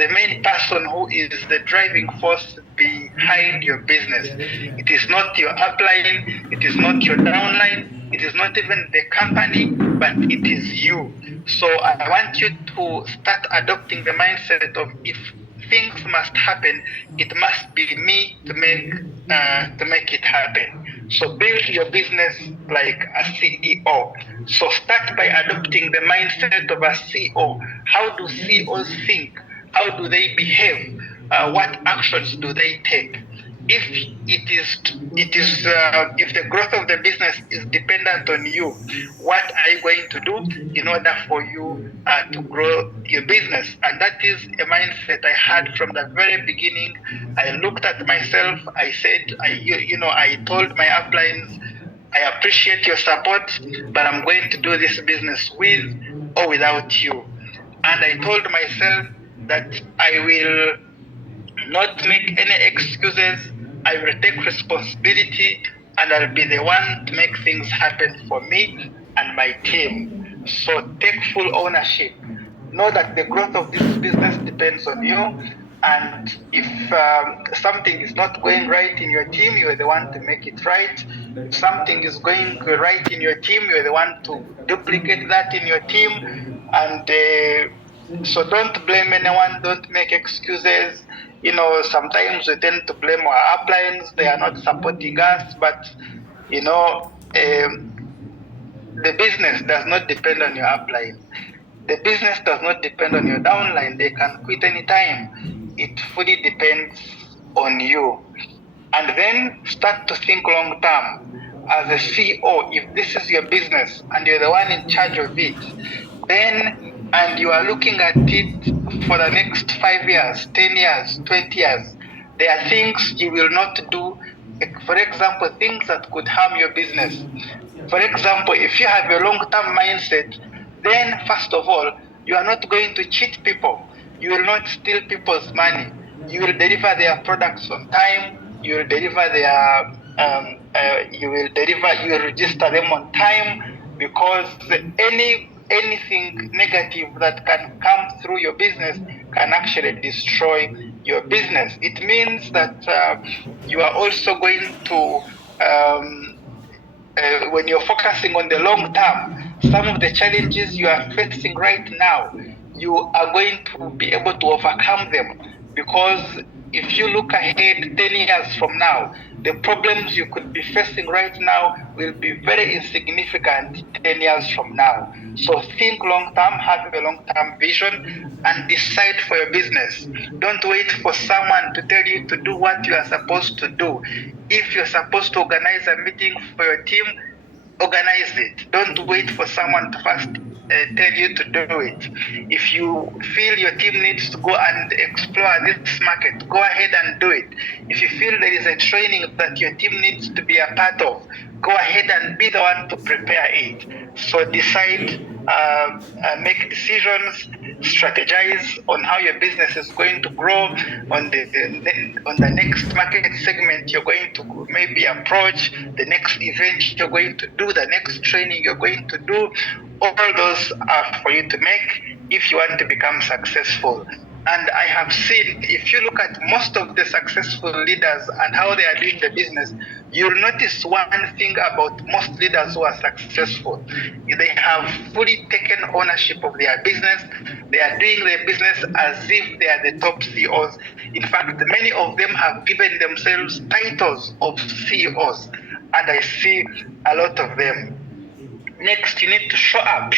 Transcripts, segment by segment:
the main person who is the driving force behind your business. It is not your upline, it is not your downline, it is not even the company, but it is you. So I want you to start adopting the mindset of, if things must happen, it must be me to make it happen. So build your business like a CEO. So start by adopting the mindset of a CEO. How do CEOs think? How do they behave? What actions do they take? If if the growth of the business is dependent on you, what are you going to do in order for you to grow your business? And that is a mindset I had from the very beginning. I looked at myself. I said, I told my uplines, I appreciate your support, but I'm going to do this business with or without you. And I told myself that I will not make any excuses. I will take responsibility, and I'll be the one to make things happen for me and my team. So take full ownership. Know that the growth of this business depends on you. And if something is not going right in your team, you're the one to make it right. If something is going right in your team, you're the one to duplicate that in your team. And so don't blame anyone, don't make excuses. Sometimes we tend to blame our uplines, they are not supporting us, but the business does not depend on your upline. The business does not depend on your downline. They can quit anytime. It fully depends on you. And then start to think long term. As a CEO, if this is your business and you're the one in charge of it, and you are looking at it for the next 5 years, 10 years, 20 years, there are things you will not do. For example, things that could harm your business. For example, if you have a long-term mindset, then first of all, you are not going to cheat people. You will not steal people's money. You will deliver their products on time. You will deliver you will register them on time, because anything negative that can come through your business can actually destroy your business. It means that you are also going to when you're focusing on the long term, some of the challenges you are facing right now, you are going to be able to overcome them, because if you look ahead 10 years from now, the problems you could be facing right now will be very insignificant 10 years from now. So think long term, have a long term vision, and decide for your business. Don't wait for someone to tell you to do what you are supposed to do. If you're supposed to organize a meeting for your team, organize it. Don't wait for someone to first tell you to do it. If you feel your team needs to go and explore this market, go ahead and do it. If you feel there is a training that your team needs to be a part of, go ahead and be the one to prepare it. So decide, make decisions, strategize on how your business is going to grow, on the next market segment you're going to maybe approach, the next event you're going to do, the next training you're going to do. All those are for you to make if you want to become successful. And I have seen, if you look at most of the successful leaders and how they are doing the business, you'll notice one thing about most leaders who are successful. They have fully taken ownership of their business. They are doing their business as if they are the top CEOs. In fact, many of them have given themselves titles of CEOs, and I see a lot of them. Next, you need to show up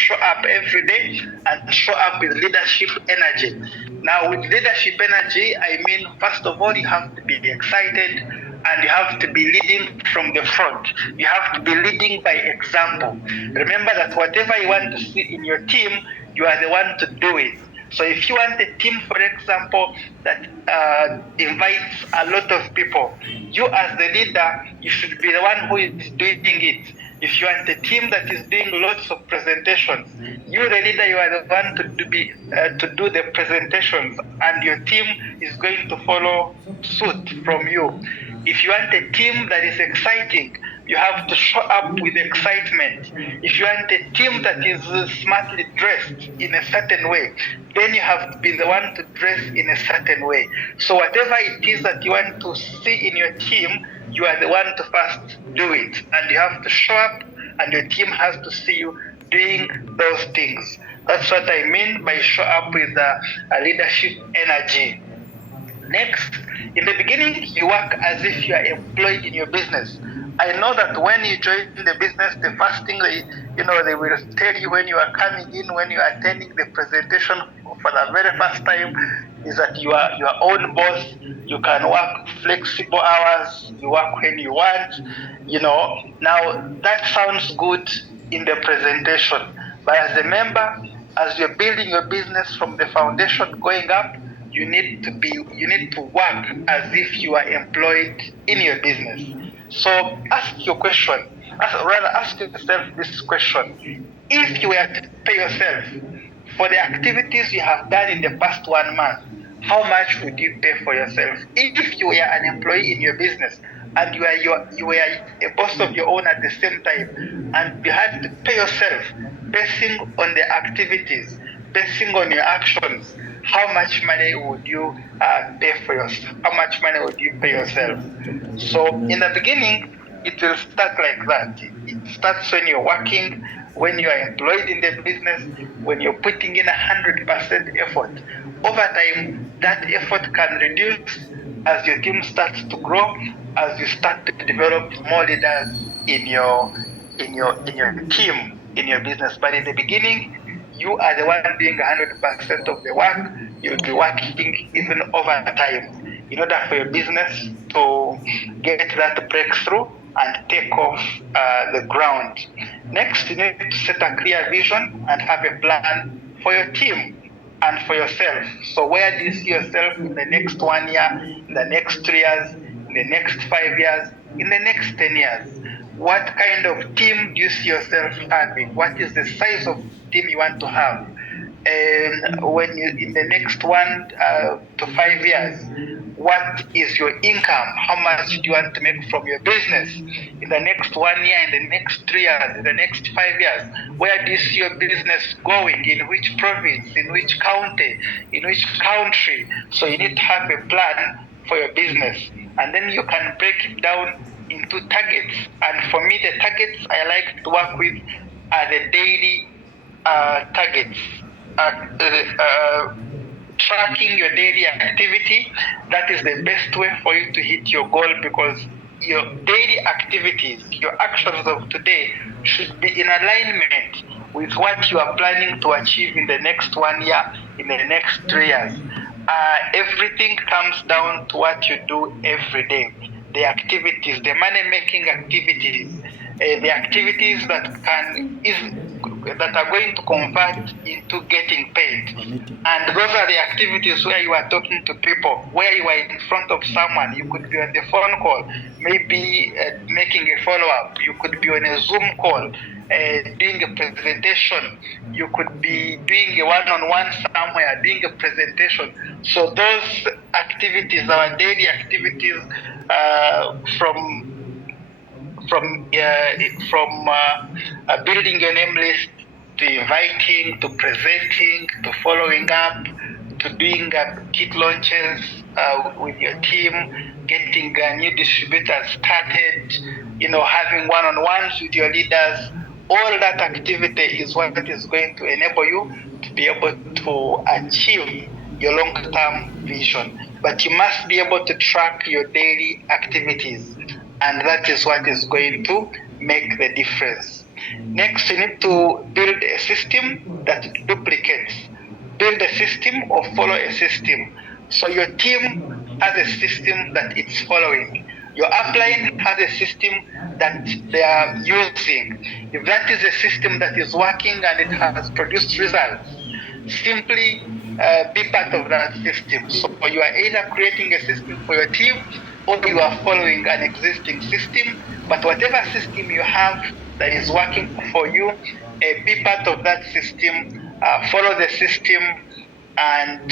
every day, and show up with leadership energy. Now, with leadership energy, I mean, first of all, you have to be excited, and you have to be leading from the front. You have to be leading by example. Remember that whatever you want to see in your team, you are the one to do it. So if you want a team, for example, that invites a lot of people, you as the leader, you should be the one who is doing it. If you want a team that is doing lots of presentations, you the leader, you are the one to do the presentations, and your team is going to follow suit from you. If you want a team that is exciting, You have to show up with excitement. If you want a team that is smartly dressed in a certain way, then you have to be the one to dress in a certain way. So whatever it is that you want to see in your team, you are the one to first do it. And you have to show up, and your team has to see you doing those things. That's what I mean by show up with a leadership energy. Next, in the beginning, you work as if you are employed in your business. I know that when you join the business, the first thing they will tell you when you are coming in, when you are attending the presentation for the very first time, is that you are your own boss. You can work flexible hours. You work when you want. Now that sounds good in the presentation, but as a member, as you're building your business from the foundation going up, you need to work as if you are employed in your business. So ask your question, ask yourself this question. If you were to pay yourself for the activities you have done in the past 1 month, how much would you pay for yourself? If you were an employee in your business and you were a boss of your own at the same time, and you had to pay yourself basing on the activities, basing on your actions, how much money would you pay for yourself? How much money would you pay yourself? So in the beginning, it will start like that. It starts when you're working, when you are employed in the business, when you're putting in 100% effort. Over time, that effort can reduce as your team starts to grow, as you start to develop more leaders in your team, in your business. But in the beginning, you are the one doing 100% of the work. You'll be working even overtime in order for your business to get that breakthrough and take off the ground. Next, you need to set a clear vision and have a plan for your team and for yourself. So where do you see yourself in the next 1 year, in the next 3 years, in the next 5 years, in the next 10 years? What kind of team do you see yourself having? What is the size of team you want to have? And when you in the next 1 to 5 years, what is your income? How much do you want to make from your business in the next 1 year, in the next 3 years, in the next 5 years? Where do you see your business going? In which province? In which county? In which country? So you need to have a plan for your business, and then you can break it down into targets. And for me, the targets I like to work with are the daily targets. Tracking your daily activity, that is the best way for you to hit your goal, because your daily activities, your actions of today should be in alignment with what you are planning to achieve in the next 1 year, in the next 3 years. Everything comes down to what you do every day. The activities, the money-making activities, the activities that are going to convert into getting paid. And those are the activities where you are talking to people, where you are in front of someone. You could be on the phone call, maybe making a follow-up. You could be on a Zoom call, doing a presentation. You could be doing a one-on-one somewhere, doing a presentation. So those activities, our daily activities, from building your name list, to inviting, to presenting, to following up, to doing kit launches with your team, getting new distributors started, having one-on-ones with your leaders. All that activity is what is going to enable you to be able to achieve your long-term vision. But you must be able to track your daily activities, and that is what is going to make the difference. Next, you need to build a system that duplicates. Build a system or follow a system. So your team has a system that it's following. Your upline has a system that they are using. If that is a system that is working and it has produced results, simply be part of that system. So you are either creating a system for your team, or you are following an existing system. But whatever system you have that is working for you, be part of that system, follow the system, and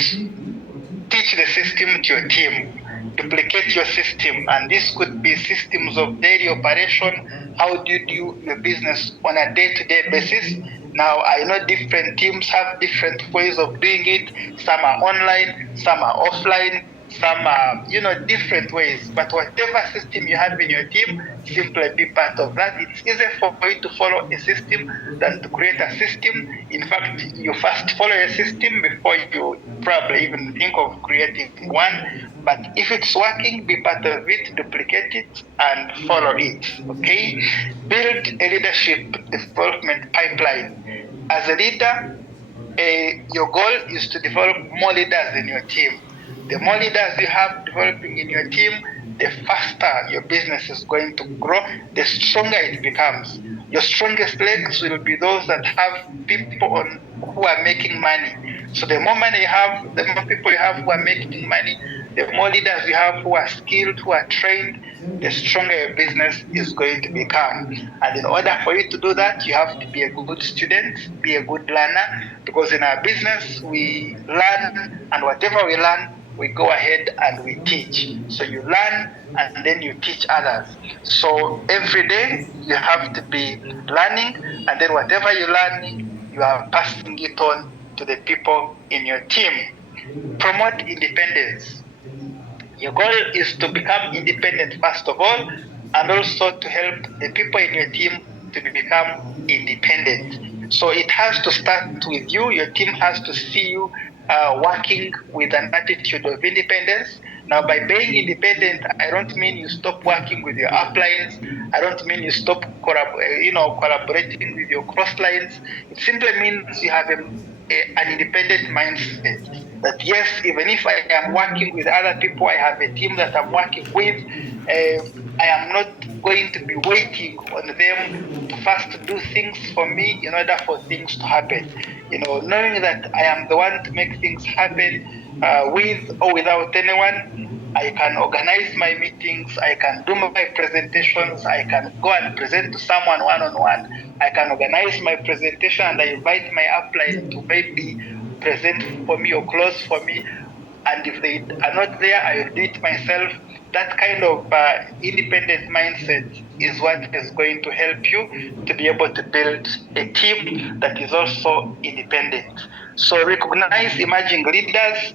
teach the system to your team. duplicate your system. And this could be systems of daily operation. How do you do your business on a day-to-day basis? Now, I know different teams have different ways of doing it. Some are online, some are offline, some are, different ways. But whatever system you have in your team, simply be part of that. It's easier for you to follow a system than to create a system. In fact, you first follow a system before you probably even think of creating one. But if it's working, be part of it, duplicate it, and follow it. Okay? Build a leadership development pipeline. As a leader, your goal is to develop more leaders in your team. The more leaders you have developing in your team, the faster your business is going to grow, the stronger it becomes. Your strongest legs will be those that have people who are making money. So the more money you have, the more people you have who are making money, the more leaders you have who are skilled, who are trained, the stronger your business is going to become. And in order for you to do that, you have to be a good student, be a good learner, because in our business, we learn, and whatever we learn, we go ahead and we teach. So you learn and then you teach others. So every day you have to be learning, and then whatever you're learning, you are passing it on to the people in your team. Promote independence. Your goal is to become independent first of all, and also to help the people in your team to become independent. So it has to start with you. Your team has to see you working with an attitude of independence. Now, by being independent, I don't mean you stop working with your uplines. I don't mean you stop collaborating with your cross lines. It simply means you have an independent mindset. That yes, even if I am working with other people, I have a team that I'm working with. I am not going to be waiting on them to first do things for me in order for things to happen. Knowing that I am the one to make things happen with or without anyone, I can organize my meetings, I can do my presentations, I can go and present to someone one-on-one, I can organize my presentation and I invite my upline to maybe present for me or close for me. And if they are not there, I will do it myself. That kind of independent mindset is what is going to help you to be able to build a team that is also independent. So recognize emerging leaders,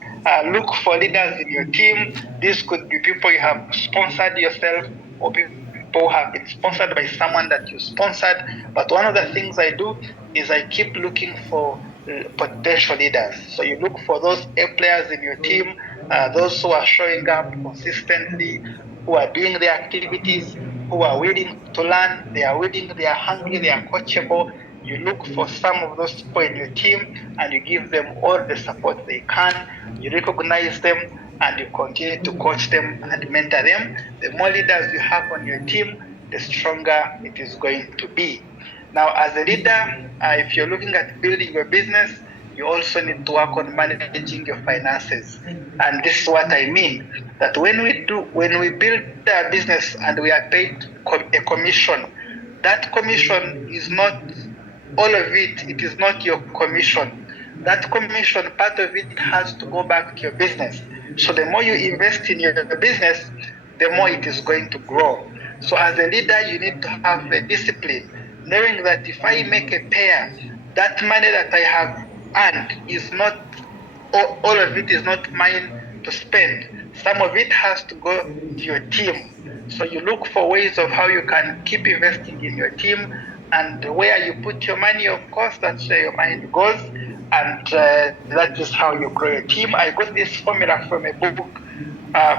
look for leaders in your team. This could be people you have sponsored yourself, or people who have been sponsored by someone that you sponsored. But one of the things I do is I keep looking for potential leaders. So you look for those A players in your team, those who are showing up consistently, who are doing their activities, who are willing to learn, they are willing, they are hungry, they are coachable. You look for some of those people in your team and you give them all the support they can. You recognize them and you continue to coach them and mentor them. The more leaders you have on your team, the stronger it is going to be. Now, as a leader, if you're looking at building your business, you also need to work on managing your finances. And this is what I mean, that when we build a business and we are paid a commission, that commission is not all of it, it is not your commission. That commission, part of it has to go back to your business. So the more you invest in your business, the more it is going to grow. So as a leader, you need to have a discipline, knowing that if I make a pair, that money that I have earned is not, all of it is not mine to spend. Some of it has to go to your team. So you look for ways of how you can keep investing in your team, and where you put your money, of course, that's where your money goes, and that is how you grow a team. I got this formula from a book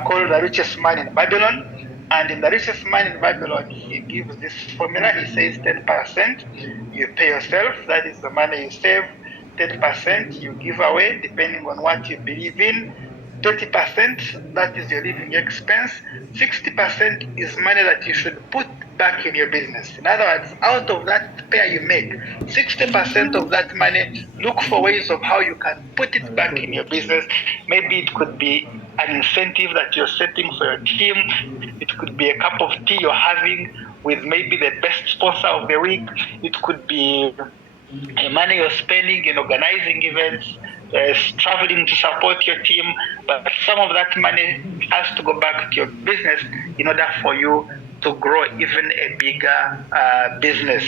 called The Richest Man in Babylon. And in The Richest Man in Babylon, he gives this formula. He says 10% you pay yourself, that is the money you save. 10% you give away, depending on what you believe in. 30%, that is your living expense. 60% is money that you should put back in your business. In other words, out of that pair you make, 60% of that money, look for ways of how you can put it back in your business. Maybe it could be an incentive that you're setting for your team. It could be a cup of tea you're having with maybe the best sponsor of the week. It could be money you're spending in organizing events, traveling to support your team, but some of that money has to go back to your business in order for you to grow even a bigger business.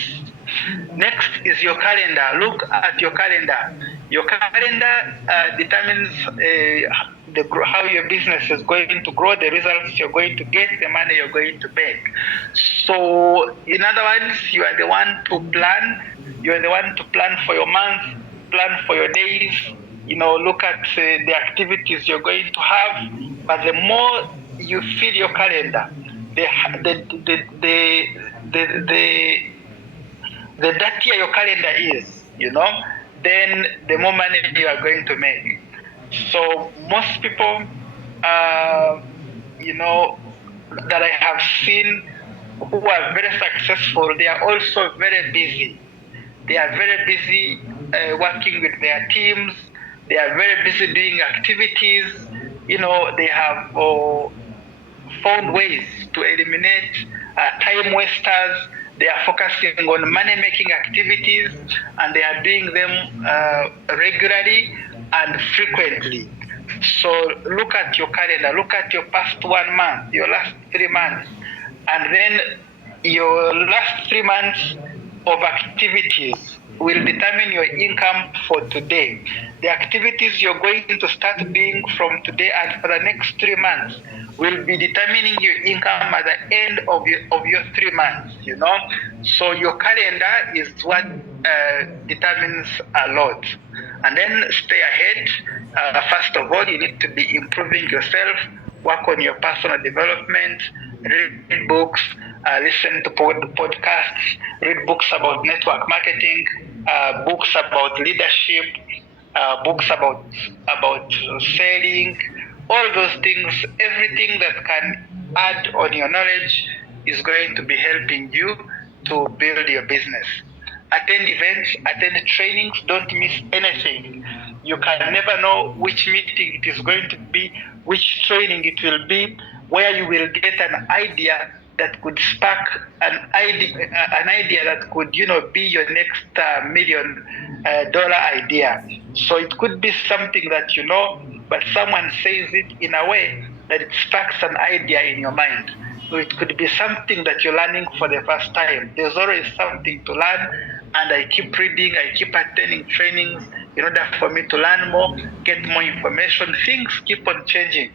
Next is your calendar. Look at your calendar. Your calendar determines how your business is going to grow, the results you're going to get, the money you're going to make. So, in other words, you are the one to plan. You are the one to plan for your month, plan for your days. Look at the activities you're going to have. But the more you fill your calendar, the the the the dirtier your calendar is, then the more money you are going to make. So most people, that I have seen who are very successful, they are also very busy. They are very busy working with their teams. They are very busy doing activities. They have found ways to eliminate time wasters. They are focusing on money making activities, and they are doing them regularly and frequently. So look at your calendar, look at your past 1 month, your last 3 months, and then your last 3 months of activities will determine your income for today. The activities you're going to start doing from today and for the next 3 months will be determining your income at the end of your 3 months, So your calendar is what determines a lot. And then stay ahead. First of all, you need to be improving yourself, work on your personal development, read books, listen to podcasts, read books about network marketing, books about leadership, books about selling, all those things. Everything that can add on your knowledge is going to be helping you to build your business. Attend events, attend trainings, don't miss anything. You can never know which meeting it is going to be, which training it will be, where you will get an idea that could spark an idea that could, be your next $1 million idea. So it could be something that but someone says it in a way that it sparks an idea in your mind. So it could be something that you're learning for the first time. There's always something to learn, and I keep reading, I keep attending trainings in order for me to learn more, get more information. Things keep on changing.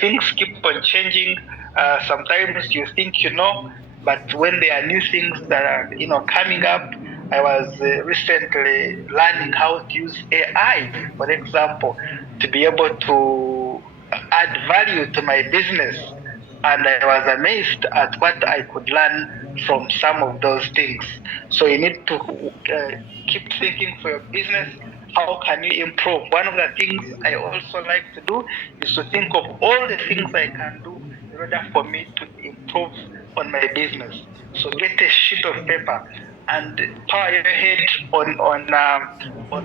Things keep on changing. Sometimes you think but when there are new things that are coming up, I was recently learning how to use AI, for example, to be able to add value to my business, and I was amazed at what I could learn from some of those things. So you need to keep thinking for your business. How can you improve? One of the things I also like to do is to think of all the things I can do in order for me to improve on my business. So get a sheet of paper and power your head on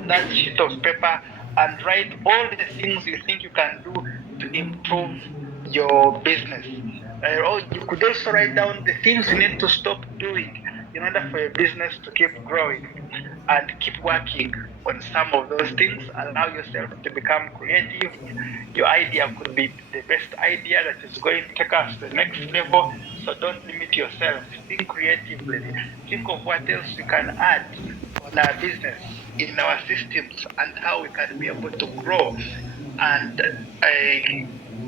that sheet of paper and write all the things you think you can do to improve your business. Or you could also write down the things you need to stop doing in order for your business to keep growing, and keep working on some of those things. Allow yourself to become creative. Your idea could be the best idea that is going to take us to the next level. So don't limit yourself. Think creatively. Think of what else we can add on our business, in our systems, and how we can be able to grow and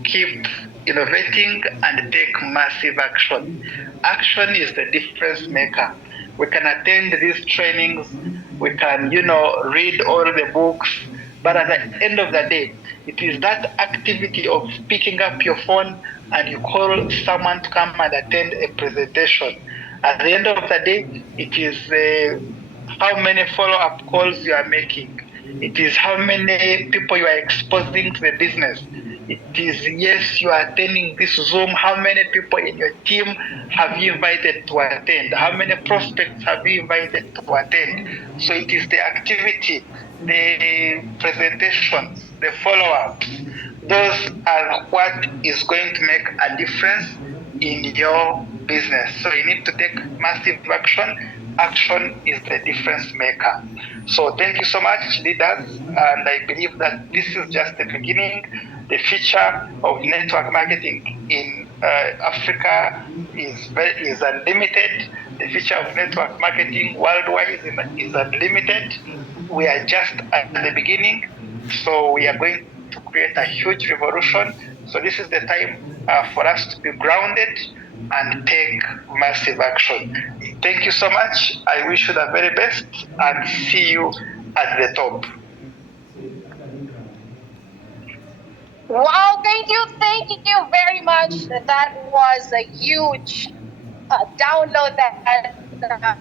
keep innovating and take massive action. Action is the difference maker. We can attend these trainings, we can, read all the books, but at the end of the day, it is that activity of picking up your phone and you call someone to come and attend a presentation. At the end of the day, it is how many follow-up calls you are making. It is how many people you are exposing to the business. It is, yes, you are attending this Zoom. How many people in your team have you invited to attend? How many prospects have you invited to attend? So it is the activity, the presentations, the follow-ups. Those are what is going to make a difference in your business. So you need to take massive action. Action is the difference maker. So thank you so much, leaders. And I believe that this is just the beginning. The future of network marketing in Africa is unlimited. The future of network marketing worldwide is unlimited. We are just at the beginning. So we are going to create a huge revolution. So this is the time for us to be grounded and take massive action. Thank you so much. I wish you the very best and see you at the top. Wow, thank you very much. That was a huge download that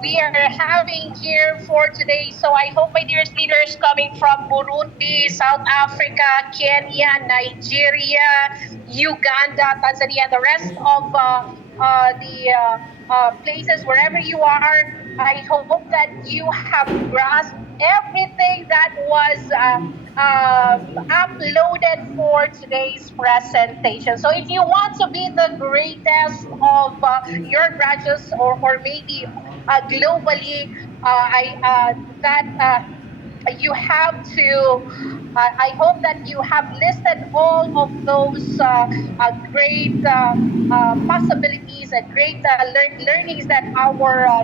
we are having here for today. So I hope, my dearest leaders, coming from Burundi, South Africa, Kenya, Nigeria, Uganda, Tanzania, and the rest of the places, wherever you are, I hope that you have grasped everything that was uploaded for today's presentation. So if you want to be the greatest of your branches, or maybe globally, that you have to. I hope that you have listed all of those great possibilities and great learnings that our